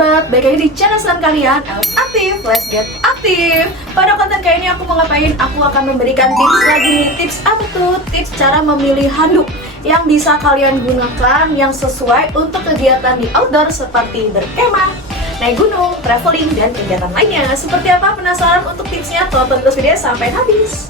sobat, balik lagi di channel senang kalian, Els Aktif. Let's get aktif. Pada konten kali ini aku mau ngapain? Aku akan memberikan tips lagi nih. Tips apa tuh? Tips cara memilih handuk yang bisa kalian gunakan, yang sesuai untuk kegiatan di outdoor seperti berkemah, naik gunung, traveling, dan kegiatan lainnya. Seperti apa? Penasaran untuk tipsnya? Tonton terus video sampai habis.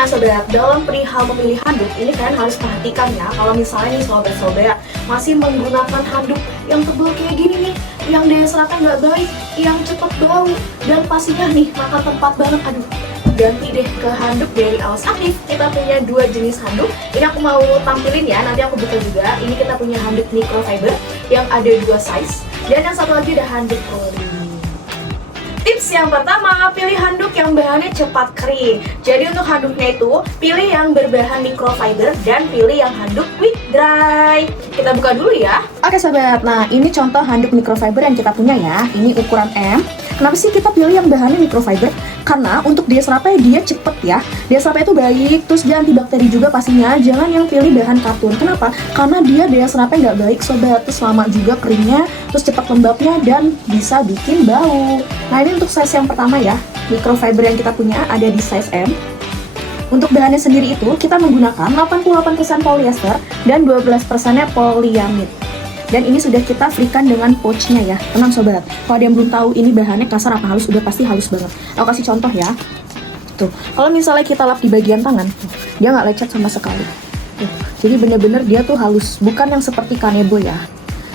Nah sobat, dalam perihal memilih handuk ini kalian harus perhatikan ya. Kalau misalnya nih sobat-sobat masih menggunakan handuk yang tebal kayak gini nih, yang daya serapnya nggak baik, yang cepet bau, dan pastinya nih makan tempat banget. Aduh, ganti deh ke handuk dari Els Aktif. Kita punya dua jenis handuk. Ini aku mau tampilin ya, nanti aku buka juga. Ini kita punya handuk microfiber yang ada dua size, dan yang satu lagi ada handuk pori. Tips yang pertama, pilih handuk yang bahannya cepat kering. Jadi untuk handuknya itu, pilih yang berbahan microfiber dan pilih yang handuk quick dry. Kita buka dulu ya. Oke sobat, nah ini contoh handuk microfiber yang kita punya ya. Ini ukuran M. Kenapa sih kita pilih yang bahannya microfiber? Karena untuk dia serapnya dia cepet ya. Dia serapnya itu baik, terus dia antibakteri juga pastinya. Jangan yang pilih bahan katun. Kenapa? Karena dia daya serapnya nggak baik sobat. Terus lama juga keringnya, terus cepat lembabnya dan bisa bikin bau. Nah ini untuk size yang pertama ya, microfiber yang kita punya ada di size M. Untuk bahannya sendiri itu kita menggunakan 88% polyester dan 12%-nya polyamid. Dan ini sudah kita freekan dengan pouchnya ya. Tenang sobat, kalau ada yang belum tahu ini bahannya kasar apa halus, udah pasti halus banget. Aku kasih contoh ya. Tuh, kalau misalnya kita lap di bagian tangan, dia nggak lecet sama sekali. Tuh, jadi bener-bener dia tuh halus, bukan yang seperti kanebo ya.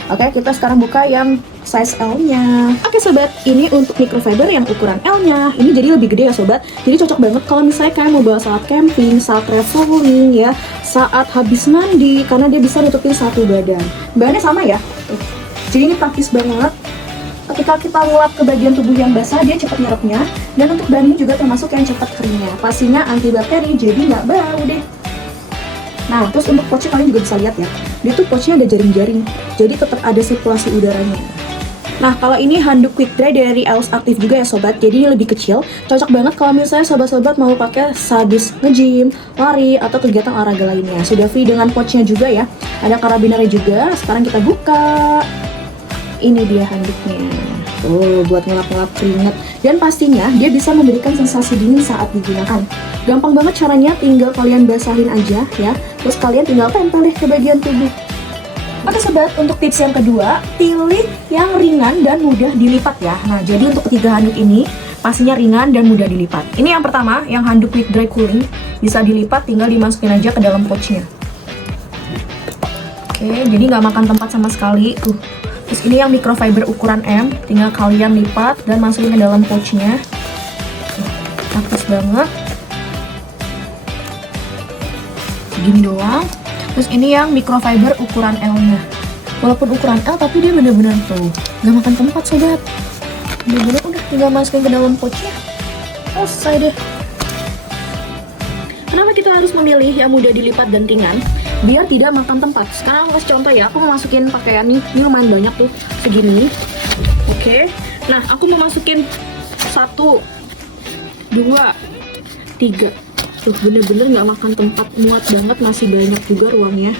Oke, kita sekarang buka yang size L-nya. Oke sobat, ini untuk microfiber yang ukuran L-nya. Ini jadi lebih gede ya sobat. Jadi cocok banget kalau misalnya kalian mau bawa saat camping, saat traveling ya, saat habis mandi, karena dia bisa nutupin satu badan. Bahannya sama ya. Tuh. Jadi ini praktis banget. Ketika kita ngelap ke bagian tubuh yang basah, dia cepat nyerapnya. Dan untuk bahannya juga termasuk yang cepat keringnya. Pastinya antibakteri, jadi nggak bau deh. Nah, terus untuk pouchnya kalian juga bisa lihat ya. Dia tuh pouchnya ada jaring-jaring, jadi tetap ada sirkulasi udaranya. Nah, kalau ini handuk quick dry dari Els Aktif juga ya sobat. Jadi ini lebih kecil, cocok banget kalau misalnya sobat-sobat mau pakai habis nge-gym, lari, atau kegiatan olahraga lainnya. Sudah free dengan pouchnya juga ya. Ada karabinernya juga. Sekarang kita buka. Ini dia handuknya. Oh, buat ngelap-ngelap keringat. Dan pastinya dia bisa memberikan sensasi dingin saat digunakan. Gampang banget caranya, tinggal kalian basahin aja ya. Terus kalian tinggal tempel deh ke bagian tubuh. Oke sobat, untuk tips yang kedua, pilih yang ringan dan mudah dilipat ya. Nah, jadi untuk ketiga handuk ini pastinya ringan dan mudah dilipat. Ini yang pertama, yang handuk quick dry cooling, bisa dilipat, tinggal dimasukin aja ke dalam pouchnya. Oke, jadi nggak makan tempat sama sekali tuh. Terus ini yang microfiber ukuran M, tinggal kalian lipat dan masukin ke dalam pouchnya. Praktis banget. Gini doang. Terus ini yang microfiber ukuran L-nya. Walaupun ukuran L, tapi dia bener-bener tuh gak makan tempat sobat. Bener-bener udah tinggal masukin ke dalam pouchnya. Selesai deh. Kenapa kita harus memilih yang mudah dilipat dan ringan? Biar tidak makan tempat. Sekarang aku kasih contoh ya. Aku mau masukin pakaian nih. Ini lumayan banyak tuh, segini. Oke. Nah, aku mau masukin 1, 2, 3. Tuh bener-bener nggak makan tempat, muat banget, masih banyak juga ruangnya.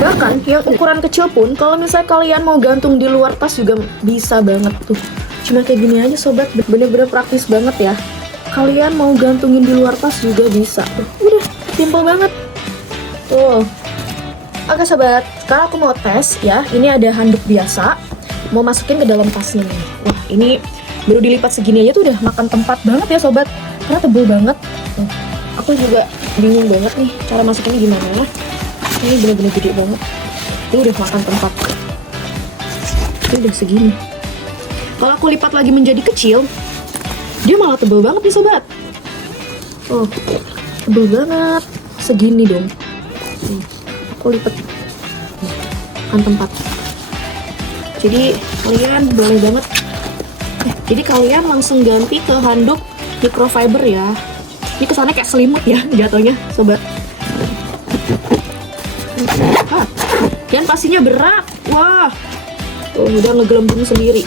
Bahkan yang ukuran kecil pun kalau misalnya kalian mau gantung di luar tas juga bisa banget tuh. Cuma kayak gini aja sobat, bener-bener praktis banget ya. Kalian mau gantungin di luar tas juga bisa tuh. Udah simple banget tuh. Oke sobat, sekarang aku mau tes ya. Ini ada handuk biasa, mau masukin ke dalam tasnya nih. Wah ini baru dilipat segini aja tuh udah makan tempat banget ya sobat, karena tebel banget tuh. Aku juga bingung banget nih cara masukinnya gimana. Ini bener-bener gede banget. Ini udah makan tempat. Ini udah segini. Kalau aku lipat lagi menjadi kecil, dia malah tebel banget nih sobat. Oh, tebel banget. Segini dong. Aku lipat makan tempat. Jadi kalian boleh banget. Jadi kalian langsung ganti ke handuk microfiber ya. Ini kesannya kayak selimut ya jatuhnya sobat. Dan pastinya berat. Wah, udah ngegelembung sendiri.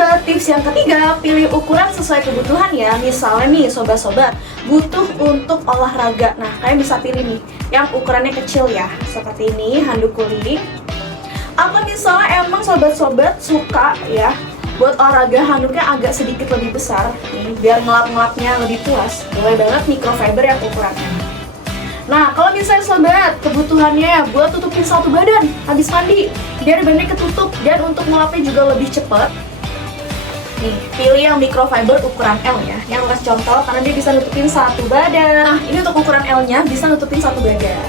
sobat, tips yang ketiga, pilih ukuran sesuai kebutuhan ya. Misalnya nih sobat-sobat butuh untuk olahraga. Nah, kalian bisa pilih nih yang ukurannya kecil ya, seperti ini handuk cooling. Atau misalnya emang sobat-sobat suka ya buat olahraga handuknya agak sedikit lebih besar nih, biar ngelap-ngelapnya lebih puas, boleh banget microfiber yang ukurannya. Nah, kalau misalnya sobat kebutuhannya buat tutupin satu badan habis mandi biar badannya ketutup dan untuk ngelapnya juga lebih cepat, nih, pilih yang microfiber ukuran L ya, yang kasih contoh karena dia bisa nutupin satu badan. Nah, ini untuk ukuran L-nya bisa nutupin satu badan.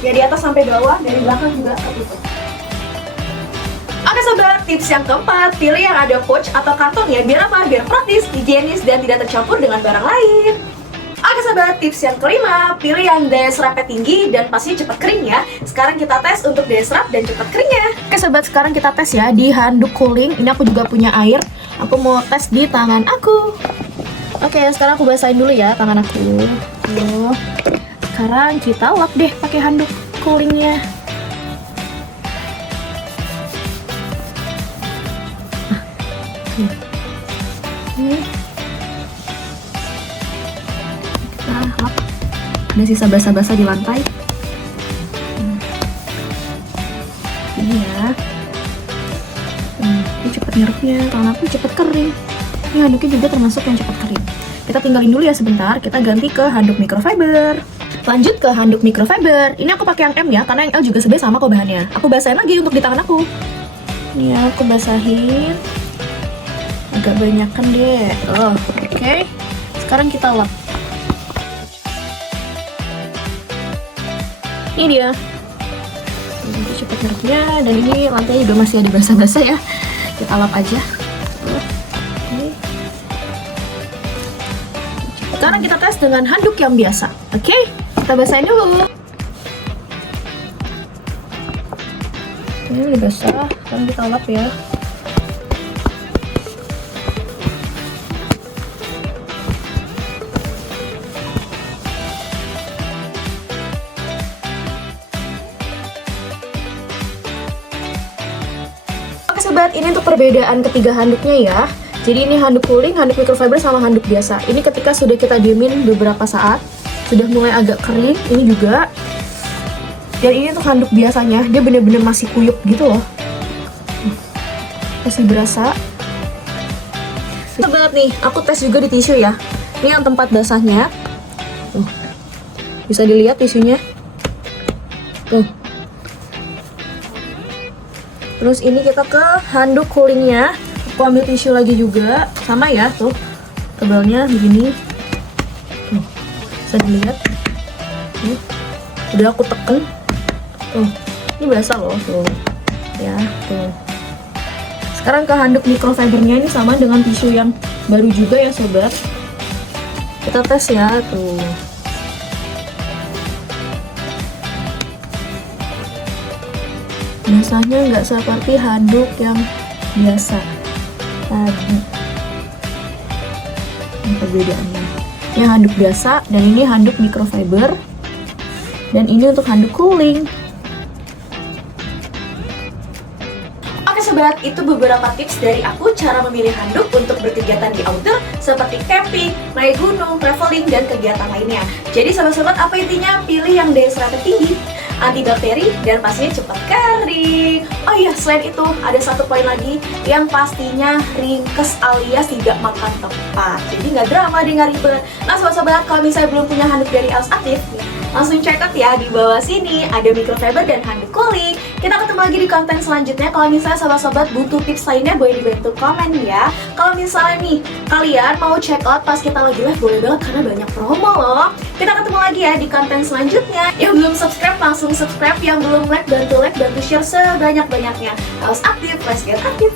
Ya di atas sampai bawah, dari belakang juga ketutup. Oke sobat, tips yang keempat, pilih yang ada pouch atau kantong ya, biar apa? Biar praktis, higienis, dan tidak tercampur dengan barang lain. Oke sobat, tips yang kelima, pilih yang daya serapnya tinggi dan pastinya cepat kering ya. Sekarang kita tes untuk daya serap dan cepat keringnya. Oke sobat, sekarang kita tes ya di handuk cooling. Ini aku juga punya air. Aku mau tes di tangan aku. Oke, sekarang aku basahin dulu ya tangan aku. Tuh. Sekarang kita lap deh pakai handuk coolingnya. Ini. Nah, lap. Ada sisa basah-basah di lantai. Ini ya. Ini cepat nyerupnya, tangan aku cepat kering. Ini handuknya juga termasuk yang cepat kering. Kita tinggalin dulu ya sebentar, kita ganti ke handuk microfiber. Lanjut ke handuk microfiber. Ini aku pakai yang M ya, karena yang L juga sebenarnya sama kok bahannya. Aku basahin lagi untuk di tangan aku. Ini ya, aku basahin. Agak banyakan deh. Oke. Sekarang kita lap. Ini dia. Ini cepat nyerupnya, dan ini lantainya juga masih ada basah-basah ya. Kita lap aja. Sekarang kita tes dengan handuk yang biasa. Oke, kita basahin dulu. Ini udah basah, sekarang kita lap ya. Oke sobat, ini untuk perbedaan ketiga handuknya ya. Jadi ini handuk cooling, handuk microfiber, sama handuk biasa. Ini ketika sudah kita diemin beberapa saat, sudah mulai agak kering, ini juga. Dan ini untuk handuk biasanya, dia bener-bener masih kuyup gitu loh. Masih berasa. Sobat nih, aku tes juga di tisu ya. Ini yang tempat basahnya. Tuh. Bisa dilihat tisunya. Tuh. Terus ini kita ke handuk coolingnya. Aku ambil tisu lagi juga, sama ya tuh tebalnya begini. Tuh, bisa dilihat. Udah aku teken. Tuh, ini basah loh tuh. Ya, tuh. Sekarang ke handuk microfibernya, ini sama dengan tisu yang baru juga ya sobat. Kita tes ya tuh. Basahnya nggak seperti handuk yang biasa tadi. Ini perbedaannya. Ini handuk biasa dan ini handuk microfiber. Dan ini untuk handuk cooling. Oke sobat, itu beberapa tips dari aku cara memilih handuk untuk berkegiatan di outdoor seperti camping, naik gunung, traveling, dan kegiatan lainnya. Jadi sobat-sobat, apa intinya? Pilih yang daya serapnya tinggi, antibakteri, dan pastinya cepat kering. Oh iya, selain itu ada satu poin lagi yang pastinya ringkes alias tidak makan tepat. Jadi nggak drama, dia nggak ribet. Nah sobat-sobat, kalau misalnya belum punya handuk dari EOS Active, langsung catat ya di bawah sini ada microfiber dan handuk cooling. Kita ketemu lagi di konten selanjutnya. Kalau misalnya sobat-sobat butuh tips lainnya, boleh dibantu komen ya. Kalau misalnya nih kalian mau check out pas kita lagi live, boleh banget karena banyak promo loh. Kita ketemu lagi ya di konten selanjutnya. Yang belum subscribe langsung subscribe, yang belum like bantu share sebanyak-banyaknya. Harus aktif, let's get aktif.